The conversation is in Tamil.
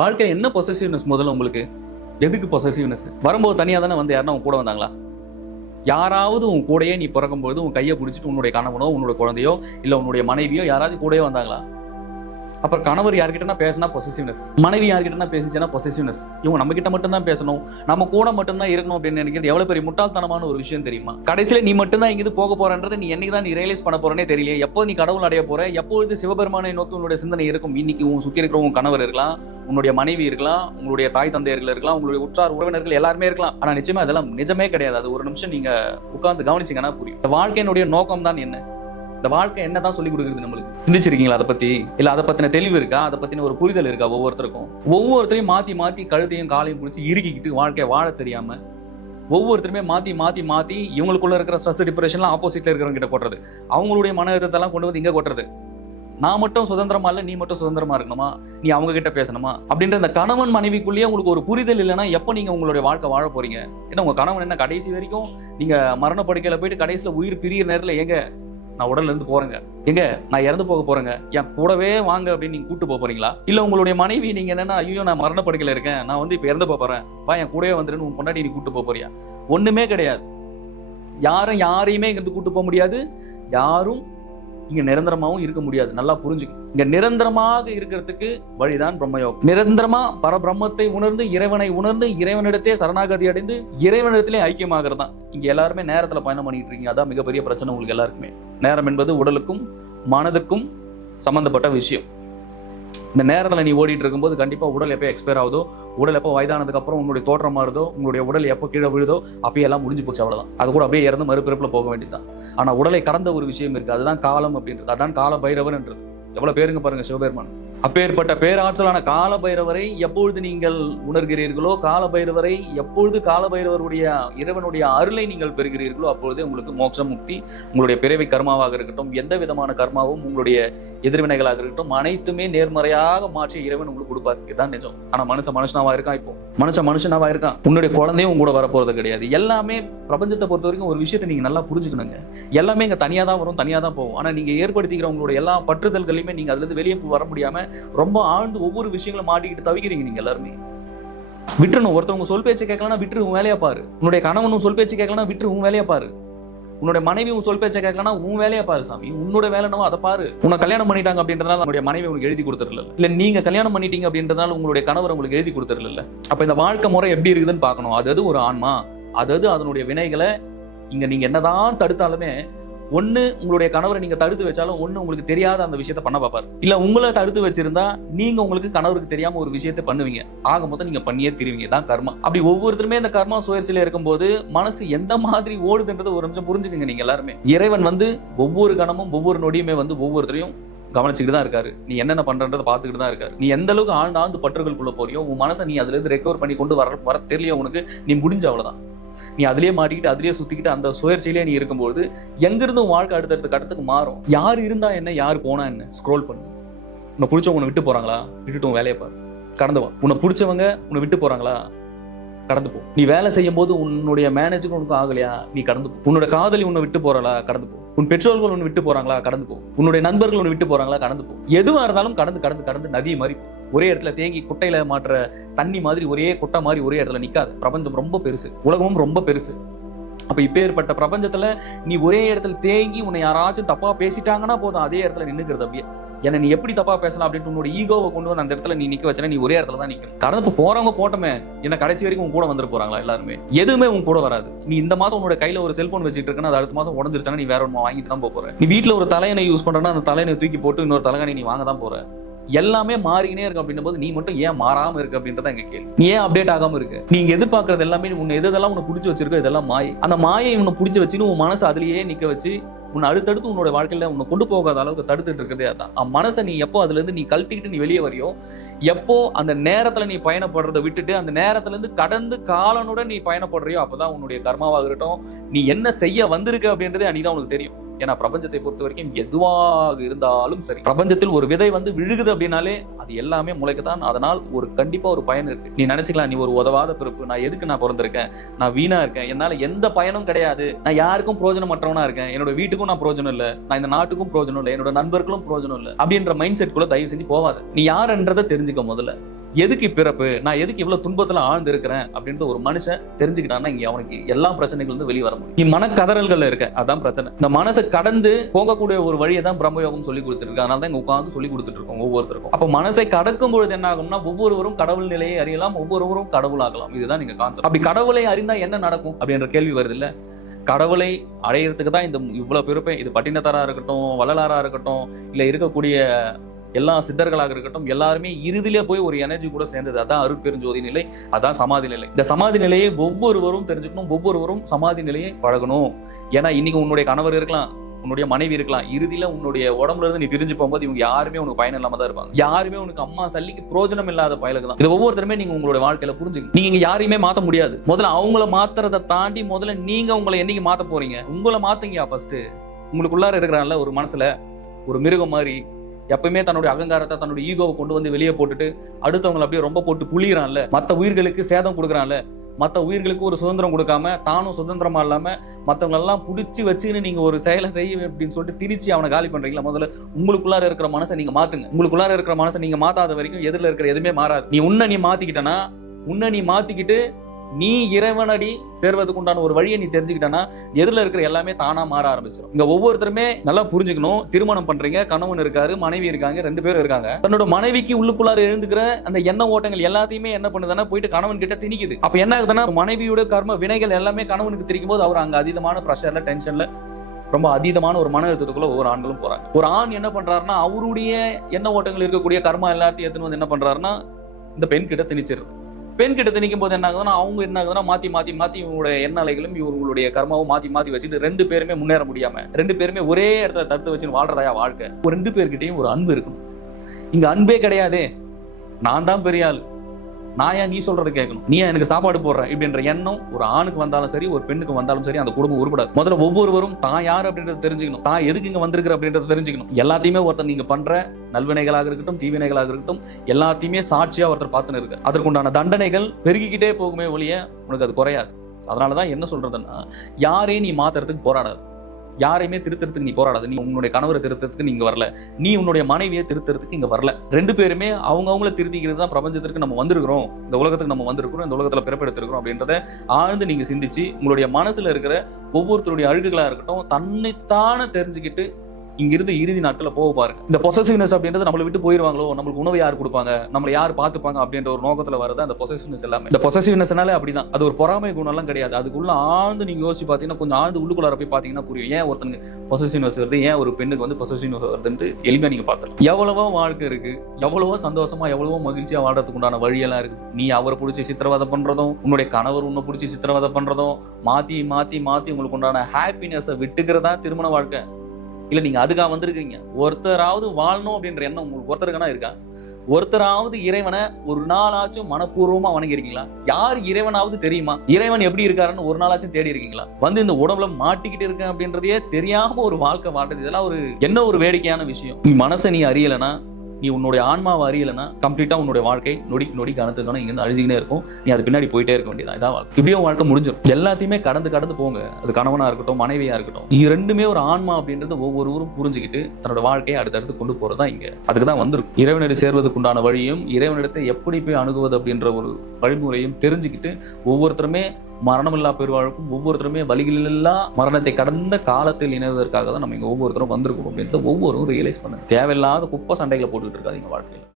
வாழ்க்கையில என்ன பொசசிவ்னஸ் முதல்ல உங்களுக்கு? எதுக்கு பொசசிவ்னஸ்? வரும்போது தனியா தானே வந்து யாருன்னா உன் கூட வந்தாங்களா? யாராவது உன் கூடயே நீ பிறக்கும்போது உன் கையை பிடிச்சிட்டு உன்னுடைய கணவனோ உன்னுடைய குழந்தையோ இல்ல உன்னுடைய மனைவியோ யாராவது கூடயே வந்தாங்களா? அப்புறம் கணவர் யார்கிட்டனா பேசினா பொசசிவ்னஸ், மனைவி யார்கிட்டனா பேசிச்சுன்னா பொசசிவ்னஸ். இவங்க நம்ம கிட்ட மட்டும் தான் பேசணும், நம்ம கூட மட்டும் தான் இருக்கணும் அப்படின்னு நினைக்கிறது எவ்வளவு பெரிய முட்டாள்தனமான ஒரு விஷயம் தெரியுமா? கடைசியில நீ மட்டும் தான் இங்கிருந்து போக போறன்றது நீ என்னைக்கு தான் நீ ரியலைஸ் பண்ண போறேனே தெரியல. எப்போ நீ கடவுள் அடைய போற, எப்பொழுது சிவபெருமானை நோக்கி உன்னுடைய சிந்தனை இருக்கும்? இன்னைக்கு உன் சுத்தி இருக்கிற உன் கணவர் இருக்கலாம், உன்னுடைய மனைவி இருக்கலாம், உங்களுடைய தாய் தந்தையர்கள் இருக்கலாம், உங்களுடைய உற்றார் உறவினர்கள் எல்லாருமே இருக்கலாம். ஆனா நிச்சயமா அதெல்லாம் நிஜமே கிடையாது. அது ஒரு நிமிஷம் நீங்க உட்கார்ந்து கவனிச்சீங்கன்னா புரியும். இந்த வாழ்க்கையினுடைய நோக்கம் தான் என்ன? இந்த வாழ்க்கை என்னதான் சொல்லி கொடுக்குறது நம்மளுக்கு? சிந்திச்சிருக்கீங்களா அதை பத்தி? இல்ல அதை பத்தின தெளிவு இருக்கா? அதை பத்தின ஒரு புரிதல் இருக்கா? ஒவ்வொருத்தரையும் மாத்தி மாத்தி கழுத்தையும் காலையும் பிடிச்சி இறுக்கிக்கிட்டு வாழ்க்கையை வாழ தெரியாம ஒவ்வொருத்தருமே மாத்தி இவங்களுக்குள்ள இருக்கிற ஸ்ட்ரெஸ் டிப்ரெஷன்லாம் ஆப்போசிட்ல இருக்கிறவங்க கிட்ட கொட்டுறது, அவங்களுடைய மன அழுத்தத்தெல்லாம் கொண்டு வந்து இங்க கொட்டுறது. நான் மட்டும் சுதந்திரமா இல்ல, நீ மட்டும் சுதந்திரமா இருக்கணுமா, நீ அவங்க கிட்ட பேசணுமா அப்படின்ற இந்த கணவன் மனைவிக்குள்ளேயே உங்களுக்கு ஒரு புரிதல் இல்லைன்னா எப்போ நீங்க உங்களுடைய வாழ்க்கை வாழ போறீங்க? ஏன்னா உங்க கணவன் என்ன கடைசி வரைக்கும் நீங்க மரண படுக்கையில போயிட்டு கடைசியில உயிர் பிரியிற நேரத்துல எங்க நான் உடல்ல இருந்து போறேங்க, எங்க நான் இறந்து போக போறேங்க, என் கூடவே வாங்க அப்படின்னு நீங்க கூட்டு போறீங்களா? இல்ல உங்களுடைய மனைவி நீங்க என்னன்னா ஐயோ நான் மரண படுக்கையில இருக்கேன், நான் வந்து இப்ப இறந்து போறேன், வா என் கூடவே வந்துருன்னு உன் பொண்டாட்டி நீ கூட்டு போறியா? ஒண்ணுமே கிடையாது. யாரையுமே இங்க இருந்து கூட்டு போக முடியாது. யாரும் இங்க நிரந்தரமாவும் இருக்க முடியாது. நல்லா புரிஞ்சுக்க. இங்க நிரந்தரமாக இருக்கிறதுக்கு வழிதான் பிரம்மயோகம். நிரந்தரமா பரபிரம்மத்தை உணர்ந்து இறைவனை உணர்ந்து இறைவனிடத்தே சரணாகதி அடைந்து இறைவனிடத்திலே ஐக்கியமாகிறது தான். இங்க எல்லாருமே நேரத்துல பயணம் பண்ணிட்டு இருக்கீங்க. அதான் மிகப்பெரிய பிரச்சனை உங்களுக்கு எல்லாருக்குமே. நேரம் என்பது உடலுக்கும் மனதுக்கும் சம்பந்தப்பட்ட விஷயம். இந்த நேரத்தில் நீ ஓடிட்டு இருக்கும்போது கண்டிப்பா உடல் எப்போ எக்ஸ்பயர் ஆகுதோ, உடல் எப்போ வயதானதுக்கு அப்புறம் உங்களுடைய தோற்றம் மாறுதோ, உங்களுடைய உடல் எப்போ கீழே விழுதோ அப்பயே எல்லாம் முடிஞ்சு போச்சு, அவ்வளவுதான். அது கூட அப்படியே இறந்து மறுபிறப்புல போக வேண்டியதுதான். ஆனா உடலை கடந்த ஒரு விஷயம் இருக்கு, அதுதான் காலம் அப்படின்றது. அதான் கால பைரவர்ன்றது. எவ்வளவு பேருங்க பாருங்க சிவபெருமான். அப்பேற்பட்ட பேராற்றலான கால பைரவரை எப்பொழுது நீங்கள் உணர்கிறீர்களோ, கால பைரவரை எப்பொழுது கால பைரவருடைய இறைவனுடைய அருளை நீங்கள் பெறுகிறீர்களோ அப்பொழுதே உங்களுக்கு மோட்சம், முக்தி, உங்களுடைய பிறவி கர்மாவாக இருக்கட்டும், எந்த விதமான கர்மாவும் உங்களுடைய எதிர்வினைகளாக இருக்கட்டும் அனைத்துமே நேர்மறையாக மாற்றி இறைவன் உங்களுக்கு கொடுப்பார். இதுதான் நிஜம். ஆனா மனுஷனாவா இருக்கான்? இப்போ மனுஷனாவா இருக்கான். உன்னுடைய குழந்தையும் உங்க கூட வரப்போறது கிடையாது. எல்லாமே பிரபஞ்சத்தை பொறுத்த வரைக்கும் ஒரு விஷயத்தை நீங்க நல்லா புரிஞ்சுக்கணுங்க. எல்லாமே இங்க தனியா தான் வரும், தனியா தான் போகும். ஆனா நீங்க ஏற்படுத்திக்கிற உங்களுடைய எல்லா பற்றுதல்களையுமே நீங்க அதுல இருந்து வெளியே வர முடியாம ரொம்ப ஆழ்ந்து ஒவ்வொரு விஷயங்களும் மாட்டிக்கிட்டு தவிக்கிறீங்க. நீங்க எல்லாருமே விட்டுறணும். ஒருத்தவங்க சொல் பேச்சு கேட்கலன்னா விட்டுரு, உன் வேலையா பாரு. உன்னுடைய கணவன் சொல் பேச்சு கேட்கலன்னா விட்டுரு, உன் வேலையா பாரு. உன்னுடைய மனைவி உன் சொல் பேச்சை கேட்கலன்னா உன் வேலையா பாரு சாமி. உன்னோட வேலைனவோ அதை பாரு. உன்னை கல்யாணம் பண்ணிட்டாங்க அப்படின்றதுனால உங்களுடைய மனைவி உங்களுக்கு எழுதி கொடுத்துடல, இல்ல நீங்க கல்யாணம் பண்ணிட்டீங்க அப்படின்றதுனால உங்களுடைய கணவர் உங்களுக்கு எழுதி கொடுத்துடல. அப்ப இந்த வாழ்க்கை முறை எப்படி இருக்குதுன்னு பார்க்கணும். அது ஒரு ஆன்மா, அது அதனுடைய வினைகளை இங்க நீங்க என்னதான் தடுத்தாலுமே ஒண்ணு உங்களுடைய கணவரை நீங்க தடுத்து வச்சாலும் ஒண்ணு உங்களுக்கு தெரியாத அந்த விஷயத்தை பண்ண பார்ப்பாரு. இல்ல உங்களை தடுத்து வச்சிருந்தா நீங்க உங்களுக்கு கணவருக்கு தெரியாம ஒரு விஷயத்தை பண்ணுவீங்க. ஆக மொத்தம் நீங்க பண்ணியே திருவீங்க. தான் கர்மா. அப்படி ஒவ்வொருத்தருமே இந்த கர்மா சுழற்சியில இருக்கும்போது மனசு எந்த மாதிரி ஓடுதுன்றது ஒரு நிமிஷம் புரிஞ்சுக்கங்க. நீங்க எல்லாருமே இறைவன் வந்து ஒவ்வொரு கணமும் ஒவ்வொரு நொடியுமே வந்து ஒவ்வொருத்தரையும் கவனிச்சுக்கிட்டு தான் இருக்காரு. நீ என்னென்ன பண்றன்றதை பார்த்துக்கிட்டு தான் இருக்காரு. நீ எந்த அளவுக்கு ஆழ்ந்து பற்றுகளுக்குள்ள போறியோ உன் மனசை நீ அதுல இருந்து ரெக்கவர் பண்ணி கொண்டு வர தெரியல உனக்கு, நீ முடிஞ்ச அவ்வளவுதான். நீ அதுலயே மாட்டிக்கிட்டு அதுலயே சுத்திக்கிட்டு அந்த சுயற்சியிலே நீ இருக்கும்போது எங்கிருந்து வாழ்க்கை அடுத்தடுத்த கட்டத்துக்கு மாறும். யாரு இருந்தா என்ன, யாரு போனா என்ன, ஸ்க்ரோல் பண்ணு. உன்னை பிடிச்சவங்க விட்டு போறாங்களா, விட்டுட்டு உன் வேலையை பாரு, கடந்து வா. உன்னை பிடிச்சவங்க உன்னை விட்டு போறாங்களா, கடந்து போ. நீ வேலை செய்யும் போது உன்னுடைய மேனேஜர் உனக்கு ஆகலையா, நீ கடந்து போ. உன்னோட காதலி உன்னை விட்டு போறாளா, கடந்து போ. உன் பெற்றோர்கள் உன்னை விட்டு போறாங்களா, கடந்து போ. உன்னுடைய நண்பர்கள் உன்னை விட்டு போறாங்களா, கடந்து போ. எதுவா இருந்தாலும் கடந்து நதி மாதிரி ஒரே இடத்துல தேங்கி குட்டையில மாற்ற தண்ணி மாதிரி ஒரே குட்டை மாதிரி ஒரே இடத்துல நிக்காது. பிரபஞ்சம் ரொம்ப பெருசு, உலகமும் ரொம்ப பெருசு. அப்ப இப்பேற்பட்ட பிரபஞ்சத்துல நீ ஒரே இடத்துல தேங்கி உன்னை யாராச்சும் தப்பா பேசிட்டாங்கன்னா போதும் அதே இடத்துல நின்னுக்கிறது. அப்படியே என்ன நீ எப்படி தப்பா பேசலாம் அப்படின்ட்டு உன்னோட ஈகோவை கொண்டு வந்து அந்த இடத்துல நீ நிக்க வச்சனா நீ ஒரே இடத்துல தான் நிக்கணும். கடந்து போறவங்க போட்டமே என்ன கடைசி வரைக்கும் உன் கூட வந்துட்டு போறாங்களா? எல்லாருமே எதுவுமே உன் கூட வராது. நீ இந்த மாசம் உன்னோட கையில ஒரு செல்போன் வச்சுட்டு இருக்கனா அது அடுத்த மாசம் உடஞ்சிருச்சா நீ வேற ஒன்று வாங்கிட்டு தான் போற. நீ வீட்டுல ஒரு தலையணை யூஸ் பண்றனா அந்த தலையணை தூக்கி போட்டு இன்னொரு தலையணை நீ வாங்க தான் போற. எல்லாமே மாறினே இருக்கு அப்படின்னும் போது நீ மட்டும் ஏன் மாறாம இருக்கு அப்படின்றத எங்க கேள்வி. நீ ஏன் அப்டேட் ஆகாம இருக்கு? நீங்க எதிர்பார்க்கறது எல்லாமே உன்னை எதெல்லாம் உன்னை பிடிச்சி வச்சிருக்கோ இதெல்லாம் மாயை. அந்த மாயை உன்னை பிடிச்சி வச்சுன்னு உன் மனசு அதுலயே நிக்க வச்சு உன்னை அடுத்தடுத்து உன்னோட வாழ்க்கையில உன்னை கொண்டு போகாத அளவுக்கு தடுத்துட்டு இருக்கிறதே அதான். மனசை நீ எப்போ அதுல இருந்து நீ கழட்டிக்கிட்டு நீ வெளியே வரையோ, எப்போ அந்த நேரத்துல நீ பயணப்படுறதை விட்டுட்டு அந்த நேரத்துல இருந்து கடந்து காலனுடன் நீ பயணப்படுறியோ அப்பதான் உன்னுடைய கர்மாவாக இருக்கட்டும் நீ என்ன செய்ய வந்திருக்க அப்படின்றதே அன்னைதான் உனக்கு தெரியும். ஏன்னா பிரபஞ்சத்தை பொறுத்த வரைக்கும் எதுவாக இருந்தாலும் சரி, பிரபஞ்சத்தில் ஒரு விதை வந்து விழுகுது அப்படின்னாலே அது எல்லாமே முளைக்கத்தான். அதனால் ஒரு கண்டிப்பா ஒரு பயன் இருக்கு. நீ நினைச்சுக்கலாம் நீ ஒரு உதவாத பிறப்பு, நான் எதுக்கு நான் பிறந்திருக்கேன், நான் வீணா இருக்கேன், என்னால எந்த பயனும் கிடையாது, நான் யாருக்கும் பிரோஜனமற்றவனா இருக்கேன், என்னோட வீட்டுக்கும் நான் பிரோஜனம் இல்லை, நான் இந்த நாட்டுக்கும் பிரோஜனம் இல்லை, என்னோட நண்பர்களும் பிரோஜனம் இல்லை அப்படின்ற மைண்ட் செட் குள்ள தயவு செஞ்சு போவாது. நீ யாருன்றதை தெரிஞ்சுக்க முதல்ல. எதுக்கு பிறப்பு, நான் எதுக்கு இவ்வளவு துன்பத்துல ஆழ்ந்து இருக்கிறேன் அப்படின்ற ஒரு மனுஷன் தெரிஞ்சுக்கிட்டான்னா இங்க அவனுக்கு எல்லா பிரச்சனைகள் வந்து வெளியே வர முடியும். நீ மனக்கதறல்கள் இருக்க, அதான் பிரச்சனை. இந்த மனசை கடந்து போகக்கூடிய ஒரு வழியை தான் பிரம்மயோகம் சொல்லி கொடுத்துருக்கு. அதனால தான் இங்க உட்காந்து சொல்லி கொடுத்துட்டு இருக்கோம் ஒவ்வொருத்தருக்கும். அப்ப மனசை கடக்கும் பொழுது என்ன ஆகும்னா, ஒவ்வொருவரும் கடவுள் நிலையை அறியலாம், ஒவ்வொருவரும் கடவுளாகலாம். இதுதான் நீங்க கான்செப்ட். அப்படி கடவுளை அறிந்தா என்ன நடக்கும் அப்படின்ற கேள்வி வருது இல்ல. கடவுளை அடையிறதுக்கு தான் இந்த இவ்வளவு பெருப்பேன். இது பட்டினத்தாரா இருக்கட்டும், வள்ளலாரா இருக்கட்டும், இல்ல இருக்கக்கூடிய எல்லா சித்தர்களாக இருக்கட்டும், எல்லாருமே இறுதியிலே போய் ஒரு எனர்ஜி கூட சேர்ந்தது. அதான் அருட்பெருஞ்சோதி நிலை, அதான் சமாதி நிலை. இந்த சமாதி நிலையை ஒவ்வொருவரும் தெரிஞ்சுக்கணும், ஒவ்வொருவரும் சமாதி நிலையை பழகணும். ஏன்னா இன்னைக்கு உன்னுடைய கணவர் இருக்கலாம், உன்னுடைய மனைவி இருக்கலாம், இறுதியில உன்னுடைய உடம்புல இருந்து நீ பிரிஞ்சு போகும்போது இவங்க யாருமே உனக்கு பயன் இல்லாம தான் இருப்பாங்க. யாருமே உனக்கு அம்மா சல்லிக்கு பிரோஜனம் இல்லாத பயலுக்கு தான். இது ஒவ்வொருத்தருமே நீங்க உங்களுடைய வாழ்க்கையில புரிஞ்சுக்கணும். நீங்க யாரையுமே மாத்த முடியாது. முதல்ல அவங்கள மாத்துறதை தாண்டி முதல்ல நீங்க உங்களை என்னைக்கு மாத்த போறீங்க, உங்களை மாத்துங்க ஃபர்ஸ்ட். உங்களுக்குள்ளார இருக்கிறான்ல ஒரு மனசுல ஒரு மிருகம் மாதிரி எப்பவுமே தன்னுடைய அகங்காரத்தை, தன்னுடைய ஈகோவை கொண்டு வந்து வெளியே போட்டுட்டு அடுத்தவங்களை அப்படியே ரொம்ப போட்டு புளியறான்ல, மற்ற உயிர்களுக்கு சேதம் கொடுக்குறான்ல, மற்ற உயிர்களுக்கு ஒரு சுதந்திரம் கொடுக்காம தானும் சுதந்திரமா இல்லாம மற்றவங்களெல்லாம் பிடிச்சி வச்சுன்னு நீங்க ஒரு செயலை செய்ய அப்படின்னு சொல்லிட்டு திரிச்சு அவனை காலி பண்றீங்களா? முதல்ல உங்களுக்குள்ளார இருக்கிற மனசை நீங்க மாத்துங்க. உங்களுக்குள்ளார இருக்கிற மனசை நீங்க மாத்தாத வரைக்கும் எதிரில் இருக்கிற எதுவுமே மாறாது. நீ நீ மாத்திக்கிட்டனா, நீ மாத்திக்கிட்டு நீ இறைவனடி சேர்வதுக்கு உண்டான ஒரு வழியை நீ தெரிஞ்சுக்கிட்டனா எதிரில் இருக்கிற எல்லாமே தானா மாற ஆரம்பிச்சிடும். இங்க ஒவ்வொருத்தருமே நல்லா புரிஞ்சுக்கணும். திருமணம் பண்றீங்க, கணவன் இருக்காரு, மனைவி இருக்காங்க, 2 பேரும் இருக்காங்க. தன்னோட மனைவிக்கு உள்ளுக்குள்ளார எழுந்துக்கிற அந்த எண்ண ஓட்டங்கள் எல்லாத்தையுமே என்ன பண்ணுதுன்னா போயிட்டு கணவன் கிட்ட திணிக்குது. அப்ப என்ன ஆகுதுன்னா மனைவியோட கர்ம வினைகள் எல்லாமே கணவனுக்கு திரிக்கும் போது அவர் அங்க அதீதமான பிரஷர்ல, டென்ஷன்ல, ரொம்ப அதீதமான ஒரு மன அழுத்தத்துக்குள்ள ஒவ்வொரு ஆண்களும் போறாங்க. ஒரு ஆண் என்ன பண்றாருன்னா அவருடைய எண்ண ஓட்டங்கள் இருக்கக்கூடிய கர்மா எல்லாத்தையும் எடுத்துன்னு வந்து என்ன பண்றாருன்னா இந்த பெண் கிட்ட திணிச்சிருது. பெண் கிட்ட திணிக்கும் போது என்ன ஆகுதுன்னா அவங்க என்ன ஆகுதுன்னா மாத்தி மாத்தி மாத்தி இவங்களுடைய எண்ண அலைகளும் இவங்களுடைய கர்மாவும் மாத்தி மாத்தி வச்சுட்டு 2 பேருமே முன்னேற முடியாம 2 பேருமே ஒரே இடத்துல தடுத்து வச்சுன்னு வாழ்றதாயா வாழ்க்கை. ஒரு 2 பேர்கிட்டையும் ஒரு அன்பு இருக்கணும். இங்க அன்பே கிடையாதே, நான் தான் பெரிய ஆளு, நான் ஏன் நீ சொல்றதை கேட்கணும், நீ எனக்கு சாப்பாடு போடுற இப்படின்ற எண்ணம் ஒரு ஆணுக்கு வந்தாலும் சரி, ஒரு பெண்ணுக்கு வந்தாலும் சரி, அந்த குடும்பம் உருப்படாது. முதல்ல ஒவ்வொருவரும் தான் யார் அப்படின்றத தெரிஞ்சுக்கணும், தான் எதுக்கு இங்க வந்திருக்கிற அப்படின்றத தெரிஞ்சுக்கணும். எல்லாத்தையுமே ஒருத்தர் நீங்க பண்ற நல்வினைகளாக இருக்கட்டும், தீவினைகளாக இருக்கட்டும், எல்லாத்தையுமே சாட்சியா ஒருத்தர் பார்த்துன்னு இருக்கு. அதற்குண்டான தண்டனைகள் பெருகிக்கிட்டே போகுமே ஒழிய உனக்கு அது குறையாது. அதனாலதான் என்ன சொல்றதுன்னா, யாரையும் நீ மாத்துறதுக்கு போராடாது, யாரையுமே திருத்தறதுக்கு நீ போராடாது. நீ உன்னுடைய கணவரை திருத்தறதுக்கு நீங்க வரல, நீ உன்னுடைய மனைவியை திருத்தறதுக்கு இங்க வரல. 2 பேருமே அவங்கள திருத்திக்கிறது தான் பிரபஞ்சத்திற்கு நம்ம வந்திருக்கிறோம், இந்த உலகத்துக்கு நம்ம வந்திருக்கிறோம், இந்த உலகத்துல பிறப்பெடுத்திருக்கிறோம் அப்படின்றத ஆழ்ந்து நீங்க சிந்திச்சு உங்களுடைய மனசுல இருக்கிற ஒவ்வொருத்தருடைய அழுகுகளா இருக்கட்டும் தன்னைத்தான தெரிஞ்சுக்கிட்டு இங்கிருந்து இறுதி நாட்களை போக பாருங்க. இந்த பொசசிவ்னஸ் அப்படின்றது நம்மளை விட்டு போயிருவாங்களோ, நம்மளுக்கு உணவு யார் கொடுப்பாங்க, நம்மளை யார் பார்த்துப்பாங்க அப்படின்ற ஒரு நோக்கத்துல வரது அந்த பொசசிவ்னஸ் எல்லாமே. இந்த பொசசிவ்னஸ்னால அப்படிதான், அது ஒரு பொறாமை குணம் எல்லாம் கிடையாது. அதுக்குள்ள ஆழ்ந்து நீங்க யோசிச்சு பாத்தீங்கன்னா, கொஞ்சம் ஆழ்ந்து உள்ளுக்குள்ளார போய் பாத்தீங்கன்னா புரியும் ஏன் ஒருத்தனுக்கு பொசசிவ்னஸ் வருது, ஏன் ஒரு பெண்ணுக்கு வந்து பொசசிவ்னஸ் வருதுன்னு எளிமையா நீங்க பார்த்துக்கலாம். எவ்வளவோ வாழ்க்கை இருக்கு, எவ்வளவோ சந்தோஷமா எவ்வளவோ மகிழ்ச்சியா வாழ்றதுக்கு உண்டான வழியெல்லாம் இருக்கு. நீ அவரை பிடிச்சி சித்திரவதை பண்றதும், உன்னுடைய கணவர் உன்னை பிடிச்சி சித்திரவதை பண்றதும், மாத்தி மாத்தி மாத்தி உங்களுக்கு உண்டான ஹாப்பினஸை விட்டுக்கிறதா திருமண வாழ்க்கை. இல்ல நீங்க அதுக்காக வந்திருக்கீங்க. ஒருத்தராவது வாழணும் அப்படின்ற எண்ணம் உங்களுக்கு ஒருத்தருக்கான இருக்கா? ஒருத்தராவது இறைவனை ஒரு நாளாச்சும் மனப்பூர்வமா வணங்கிருக்கீங்களா? யார் இறைவனாவது தெரியுமா? இறைவன் எப்படி இருக்காருன்னு ஒரு நாளாச்சும் தேடி இருக்கீங்களா? வந்து இந்த உடம்புல மாட்டிக்கிட்டு இருக்கேன் அப்படின்றதே தெரியாம ஒரு வாழ்க்கை வாழ்றது, இதெல்லாம் ஒரு என்ன ஒரு வேடிக்கையான விஷயம். நீ மனசை நீ அறியலைன்னா, நீ உன்னுடைய ஆன்மாவை அறியலைன்னா கம்ப்ளீட்டா உன்னுடைய வாழ்க்கை நொடிக்கு நொடி கணத்துக்கான இங்கிருந்து அழிஞ்சிக்கிட்டே இருக்கும். நீ அது பின்னாடி போயிட்டே இருக்க வேண்டியதான். இதான் வாழ்க்கை. இப்படியே வாழ்க்கை முடிஞ்சிடும். எல்லாத்தையுமே கடந்து போங்க. அது கணவனா இருக்கட்டும், மனைவியா இருக்கட்டும், இது 2மே ஒரு ஆன்மா அப்படின்றது ஒவ்வொருவரும் புரிஞ்சுக்கிட்டு தன்னோட வாழ்க்கையை அடுத்தடுத்து கொண்டு போறதா இங்க அதுக்கு தான் வந்திருக்கும். இறைவனிடம் சேர்வதற்கு உண்டான வழியும், இறைவனிடத்தை எப்படி போய் அணுகுவது அப்படின்ற ஒரு வழிமுறையும் தெரிஞ்சுக்கிட்டு ஒவ்வொருத்தருமே மரணமில்லா பெருவாழ்வுக்கும், ஒவ்வொருத்தருமே வழிகளில்லா மரணத்தை கடந்த காலத்தில் இணைவதற்காக தான் நம்ம இங்க ஒவ்வொருத்தரும் வந்திருக்கோம் அப்படின்றத ஒவ்வொருவரும் ரியலைஸ் பண்ணுங்க. தேவையில்லாத குப்பை சண்டைகளை போட்டுக்கிட்டு இருக்காதீங்க வாழ்க்கையில்.